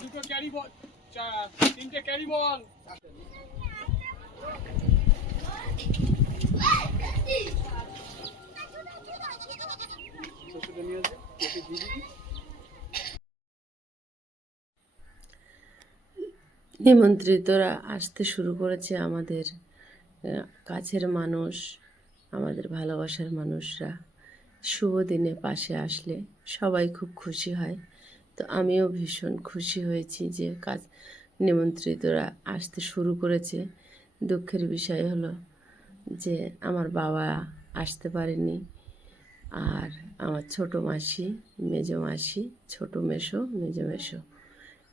দুটো ক্যারি বল তিনটে ক্যারি বল নিমন্ত্রিতরা আসতে শুরু করেছে আমাদের কাছের মানুষ, আমাদের ভালোবাসার মানুষরা। শুভ দিনে পাশে আসলে সবাই খুব খুশি হয়। তো আমিও ভীষণ খুশি হয়েছি যে কাজ, নিমন্ত্রিতরা আসতে শুরু করেছে। দুঃখের বিষয় হলো যে আমার বাবা আসতে পারেনি আর আমার ছোটো মাসি, মেজো মাসি, ছোটো মেশো মেজো মেশো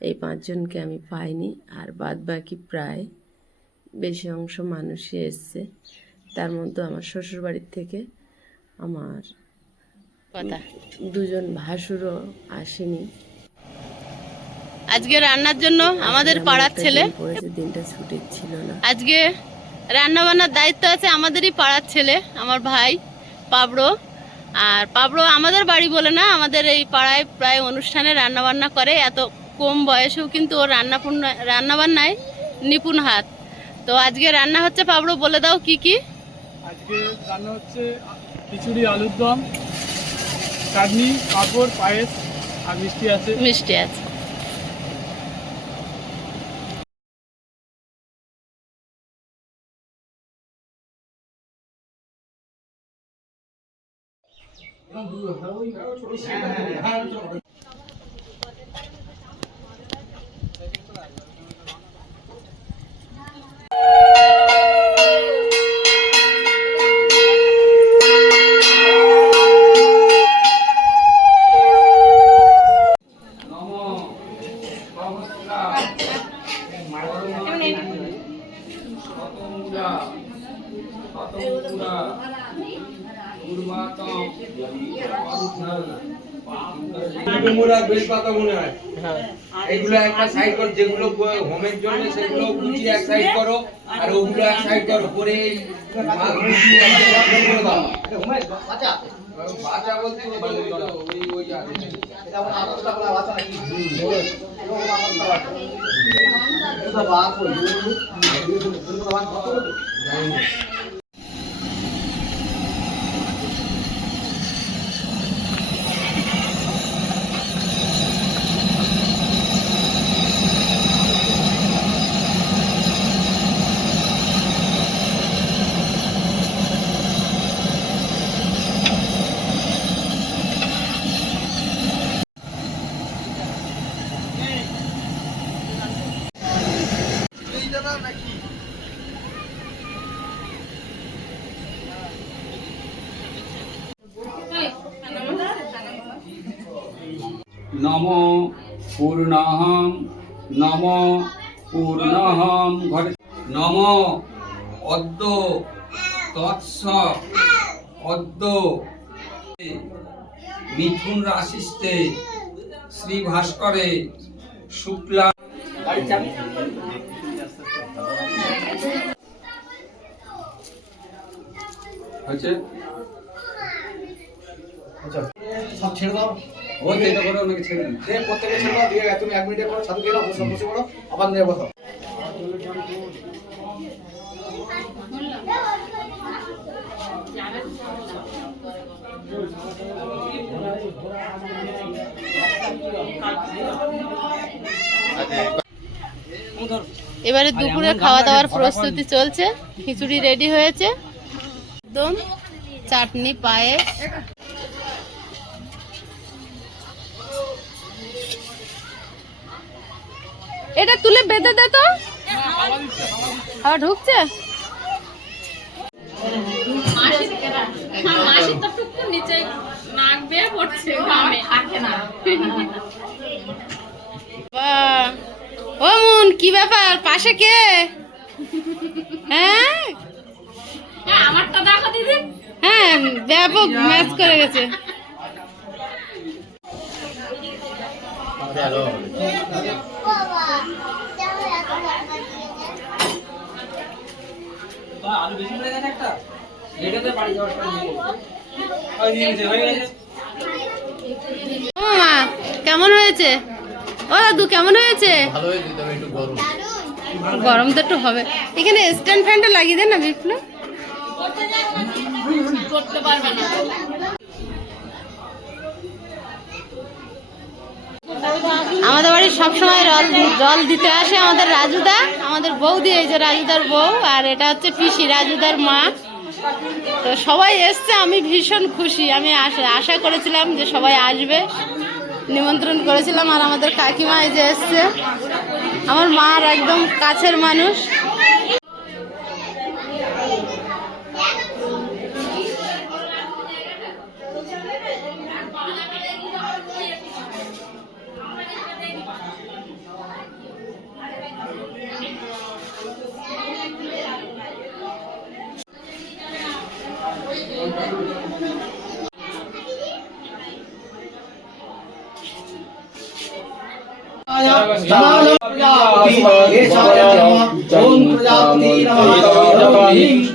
এই পাঁচজনকে আমি পাইনি আর বাদ বাকি প্রায় বেশি অংশ মানুষই এসছে। তার মধ্যে আমার শ্বশুরবাড়ির থেকে আমার দুজন ভাসুরও আসেনি। আজকে রান্নার জন্য আমাদের পাড়ার ছেলে। দিনটা ছুটির ছিল না। আজকে রান্না বান্নার দায়িত্ব আছে আমাদেরই পাড়ার ছেলে আমার ভাই পাবড়ো। আর পাবড়ো আমাদের বাড়ি বলে না আমাদের এই পাড়ায় প্রায় অনুষ্ঠানে রান্না বান্না করে এত কম বয়সেও কিন্তু ও রান্না রান্না বান্নায় নিপুণ হাত। তো আজকে রান্না হচ্ছে পাবড়ো বলে দাও কি কি? আজকে রান্না হচ্ছে খিচুড়ি আলুর দম চাটনি পাঁপড় পায়েস আর মিষ্টি আছে। মিষ্টি আছে। মনে হয় এগুলো একটা সাইড করো যেগুলো হোমের জন্য সেগুলো গুছিয়ে এক সাইড করো আর ওগুলো এক সাইড বাচ্চা বলতে ওই ওই আছে নম পূর্ণাহম নম পূর্ণাহম ঘরে নম অদ্য তৎস অদ্য মিথুন রাশিস্তে শ্রী ভাস্করে শুক্লা হয়েছে? সব ছেড়ে দাও। ও তো করে ওনাকে ছেড়ে দিন। দে প্রত্যেকে ছেড়ে দিয়ে তুমি এক মিনিটে করো সাধু গেলাম বসে বসে করো আবার নিয়ে বসো। এবারে দুপুরে খাওয়া দাওয়ার প্রস্তুতি চলছে। খিচুড়ি রেডি হয়েছে। একদম চাটনি পায়েস। এটা তুলে বেঁধে দে তো। হাওয়া ঢুকছে! ও কি ব্যাপার? পাশে কে? হ্যাঁ? আমারটা হ্যাঁ ব্যাপক ম্যাচ করে গেছে। ও মা কেমন হয়েছে? ও দাদু কেমন হয়েছে? গরম। তো একটু হবে। এখানে স্ট্যান্ড ফ্যানটা লাগিয়ে দেন না বিপ্লব? আমাদের বাড়ি সবসময় জল জল দিতে আসে আমাদের রাজুদা, আমাদের বৌদি, এই যে রাজুদার বউ, আর এটা হচ্ছে পিসি, রাজুদার মা। তো সবাই এসছে, আমি ভীষণ খুশি, আমি আশা করেছিলাম যে সবাই আসবে, নিমন্ত্রণ করেছিলাম, আর আমাদের কাকিমা এই যে এসছে। আমার মার একদম কাছের মানুষ।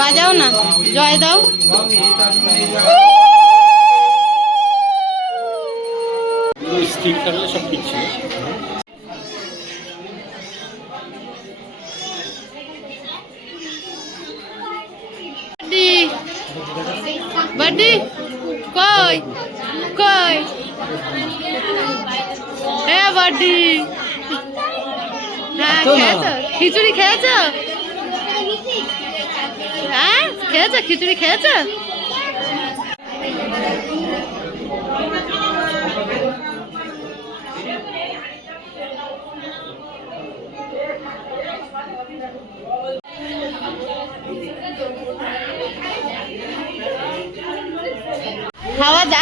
বাজাও না জয় দাও। বাড্ডি বাড্ডি কই কই হ্যাঁ বাড্ডি হ্যাঁ খেয়েছ খিচুড়ি খেয়েছ হ্যাঁ খেয়েছ খিচুড়ি খেয়েছো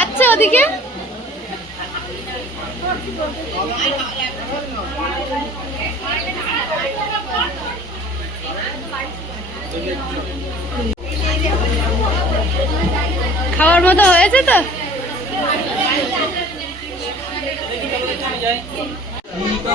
যাচ্ছে ওদিকে? খাওয়ার মতো হয়েছে তো?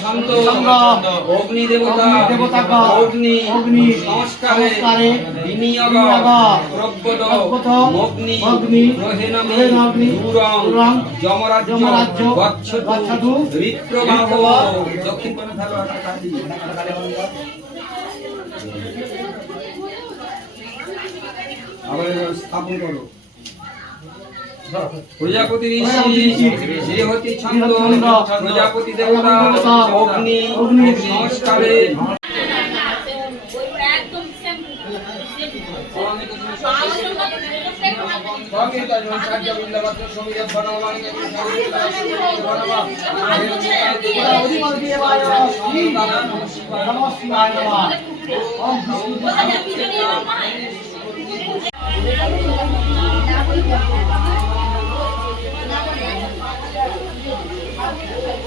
ছন্দ অগ্নি দেবতা অগ্নি অগ্নি সংস্কারে বিনিয়োগ প্রব্বদ অগ্নি গ্রহেণামি দূরং যমরাজ্য গচ্ছতু বিপ্রবাহ দক্ষিণ আবার স্থাপন করো প্রজাপতি ঋষি দেহতি ছন্দ প্রজাপতি দেবতা অগ্নি সংস্কারে। দেবী চন্ডিকায়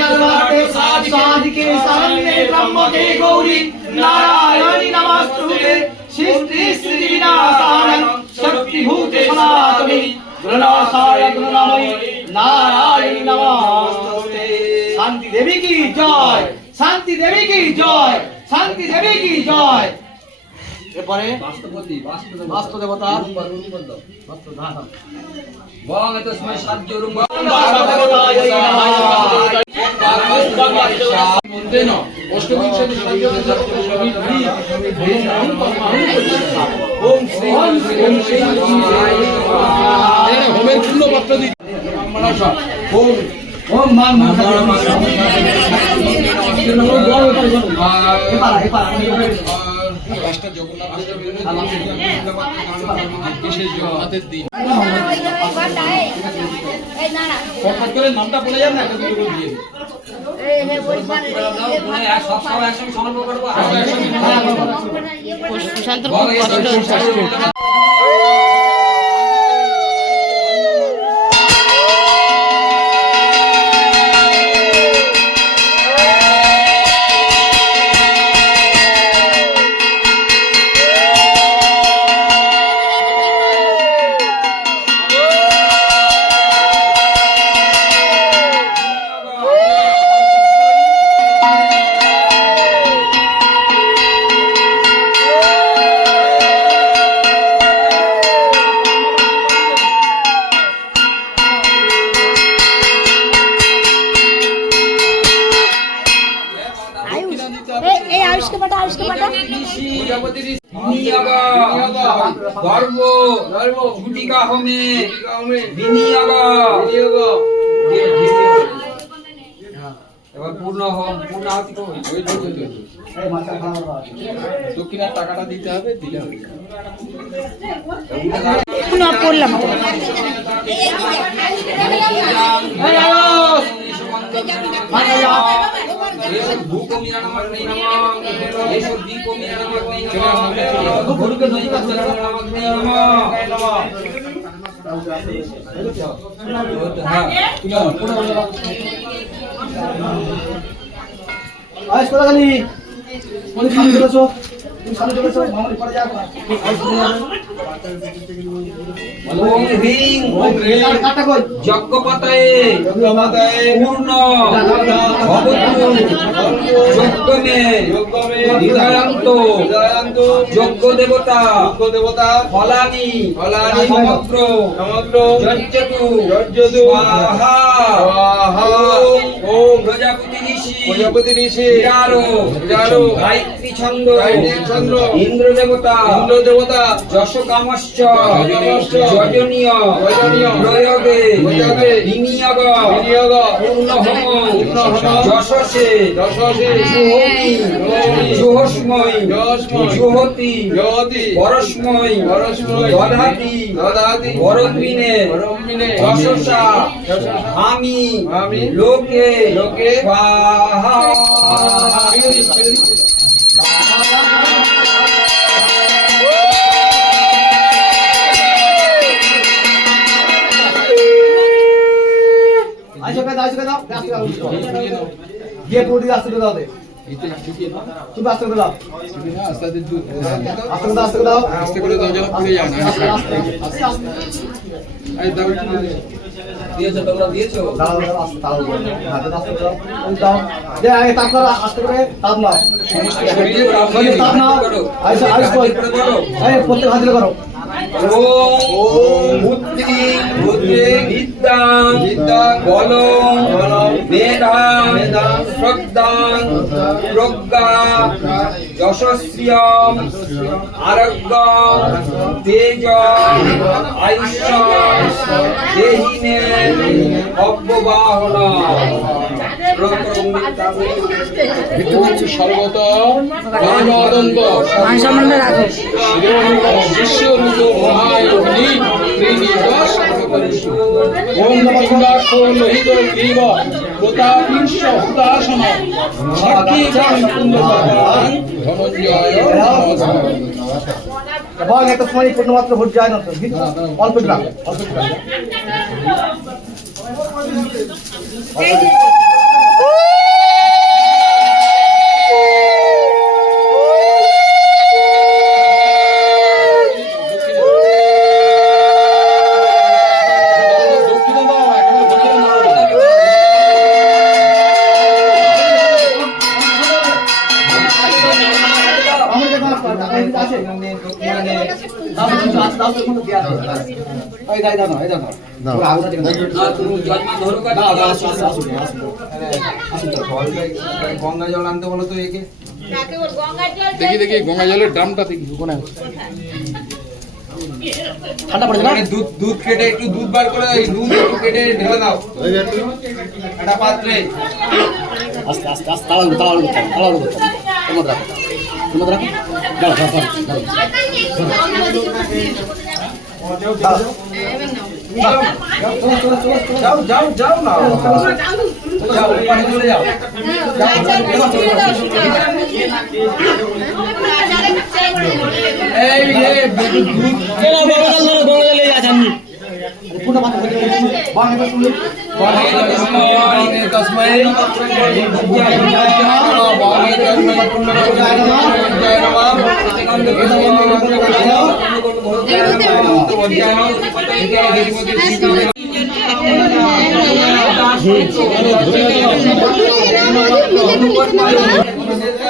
সর্বার্থে সাধিকে শরণ্যে ত্রম্বকে গৌরী নারায়ণী নমস্তুতে সৃষ্টি স্থিতি বিনাশায় শক্তি ভূতে সনাতনী গুণনাশায় গুণনাময়ী নারায়ণী নমস্তুতে। শান্তি দেবী কি জয়? শান্তি দেবী কি জয়? শান্তি দেবী কি জয়? ওম শ্রী ওম শ্রী হোমের পূর্ণ পাত্র দিই ওম ওম মান মান এপারা এপারা রাষ্ট্র জগন্নাথ বিশেষ জগন্নাথের দিন। হঠাৎ করে নামটা বলে যান না একটা দুটো দিয়ে করব সুশান্তর খুব কষ্ট গর্ব ছুটিকা হোমে বিনিয়োগ। এবার পূর্ণ হোম পূর্ণ আহুতি। দক্ষিণার টাকাটা দিতে হবে দিলে হবে। না পড়লাম তো আয়ুষ কোথা গেলি কোন সামনে যজ্ঞপতয়ে পূর্ণ যজ্ঞমে হৃদয়ান্ত যজ্ঞ দেবতা দেবতা ফলানি ফলানি সমগ্র সমগ্র যজ্ঞতু যজ্ঞতু স্বাহা ওম প্রজাপতি ঋষি প্রজাপতি ঋষি বিরারো বিরারো গায়ত্রী ছন্দ গায়ত্রী ইন্দ্র দেবতা ইন্দ্র দেবতা যশ কামশ্চ প্রয়োগে বিনিয়োগ বিনিয়োগ যশসে যশসে জুহস্ময় জুহতি পরস্ময় পরস্ময় দধাতি বরদ্বিনে যশসা আমি আমি লোকে লোকে স্বাহা। আইসো দাও আইসো কে দাও গিয়ে পুরি আস্তে করে দাও তুমি আস্তে করে দাও আস্তে করে আস্তে করে দাও আস্তে করে দাও প্রত্যেক হাতে করো ওম বিদ্যা বিদ্যা বলম মেধা শ্রদ্ধাং প্রজ্ঞা যশস্রিয়ম আরোগ্য তেজ আয়ুষ্য দেহিনে অব্যবাহন সর্বত মহায়োগিনী ত্রিনিবাস ওম নমঃ লোহিত গ্রীব প্রতাপীশ হুদাসন সাক্ষী কুন্দ ভগবান ধনঞ্জয়। এবং সময় পূর্ণমাত্র ভোট যায় না অল্প রাখো, অল্প একটু গঙ্গা জল আনতে বলো তো একে। দেখি দেখি গঙ্গা জলের ড্রামটা দেখি কোনে ঠান্ডা পড়েছে না? মানে দুধ দুধ কেটে একটু দুধ বার করে দাও এই দুধ একটু কেটে ঢেলে দাও। একটা পাত্রে। আস্তে, আস্তে, আস্তে, তাড়াহুড়ো, তাড়াহুড়ো করতে হবে, তাড়াহুড়ো করতে মধ্যে রাখো। মধ্যে রাখো। দাও, দাও, দাও, দাও। যাও যাও যাও না যাও পানি চলে যাও এই এই দুধ পূর্ণ মাত্রা ভোট দিয়ে দিচ্ছি। বাং, এবার শুনুন। তসময় এই দেখো,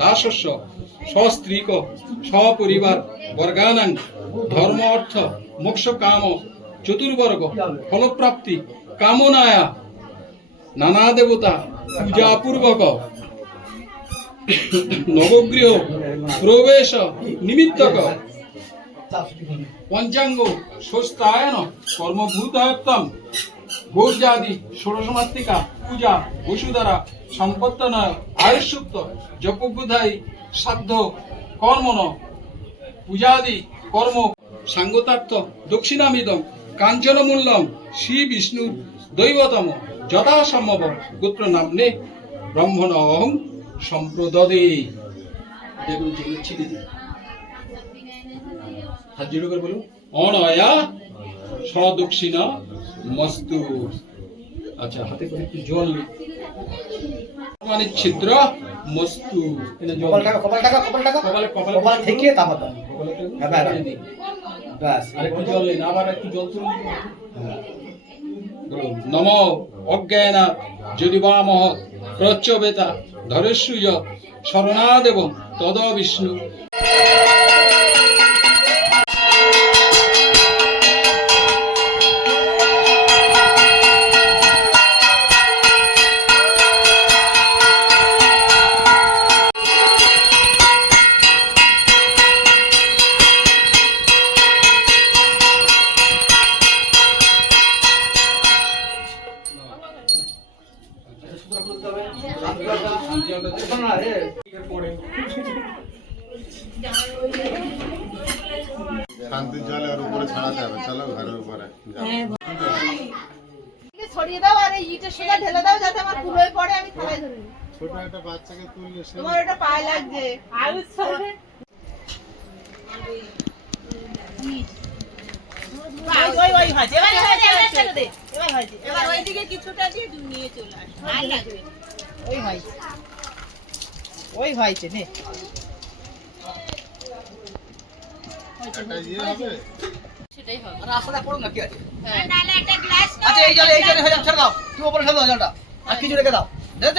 দাসস্য সস্ত্রীক, সপরিবার, বর্গানাং, ধর্ম অর্থ, মোক্ষ কাম, চতুর্বর্গ, ফলপ্রাপ্তি, কামনায়া, নানা দেবতা পূজাপূর্বক নবগৃহ, প্রবেশ, নিমিত্তক, পঞ্চাঙ্গ স্বস্তায়ন কর্মভূতম গোর্জাদি ষোড়শমাত্রিকা পূজা বসুধারা সম্পত্তনয় আয়ুষযুক্ত জপবুধাই সাধ্য কর্মণ পূজাদি, কর্ম সাঙ্গতার্থ দক্ষিণামিদম, কাঞ্চনমূল্যম শ্রী বিষ্ণু দৈবতম, যথাসম্ভব গোত্র নামনে ব্রহ্মণ অহং সম্প্রদদে দেখুন ছিটে দিই হাত জোড়ো করে বলুন, অনয়া, সদক্ষিণা, মস্তু। আচ্ছা হাতে করে একটু জল মানে ছিদ্র মস্তু। এনে জল। কপাল টাকা কপাল টাকা কপাল টাকা কপালে কপালে কপাল থেকে তারপর দাও। কপালে একটু হ্যাঁ। ব্যাস। আরেকটু জল নিন আবার একটু জল তুলুন। নম অজ্ঞানা যদি বা মহৎ প্রচ্যবেতা ধরেশ্বুজ শরণাদেব তদ বিষ্ণু হয়েছে। এবার ছেড়ে দে এবার হয়েছে এবার কিছুটা দিয়ে নিয়ে চলে আস। আর ওই হয়েছে। ওই হয়েছে নে। ইয়ে হবে। রাস্তাটা পড়ুন না কি আছে? আচ্ছা এই জলে এই জলে হয়ে যাবে ছেড়ে দাও। তুমি ওপরে ছেড়ে দাও জলটা। আর কিছু রেখে দাও। দেখছ?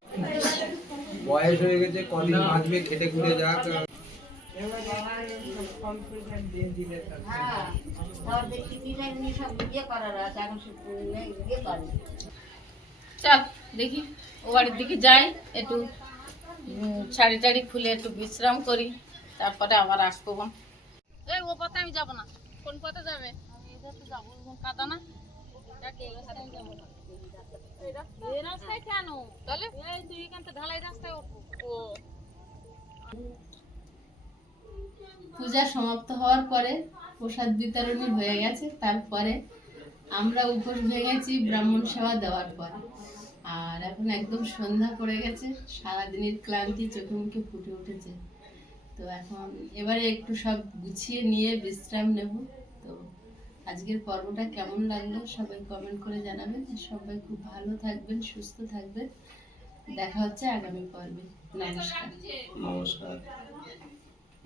বয়স হয়ে গেছে কদিন বাঁচবে খেটে খুঁড়ে যাক হ্যাঁ চল। দেখি ও বাড়ির দিকে যাই একটু শাড়ি টাড়ি খুলে একটু বিশ্রাম করি তারপরে আবার আসব এই ও পথে আমি যাব না। কোন পথে যাবে? আমি যাব কাদা না? পূজা সমাপ্ত হওয়ার পরে প্রসাদ বিতরণী হয়ে গেছে। তারপরে আমরা উপোস ভেঙেছি ব্রাহ্মণ সেবা দেওয়ার পরে। আর এখন একদম সন্ধ্যা পড়ে গেছে, সারাদিনের ক্লান্তি চোখে মুখে ফুটে উঠেছে। তো এখন এবারে একটু সব গুছিয়ে নিয়ে বিশ্রাম নেব। আজকের পর্বটা কেমন লাগল সবাই কমেন্ট করে জানাবেন। সবাই খুব ভালো থাকবেন, সুস্থ থাকবেন। দেখা হচ্ছে আগামী পর্বে। নমস্কার। নমস্কার।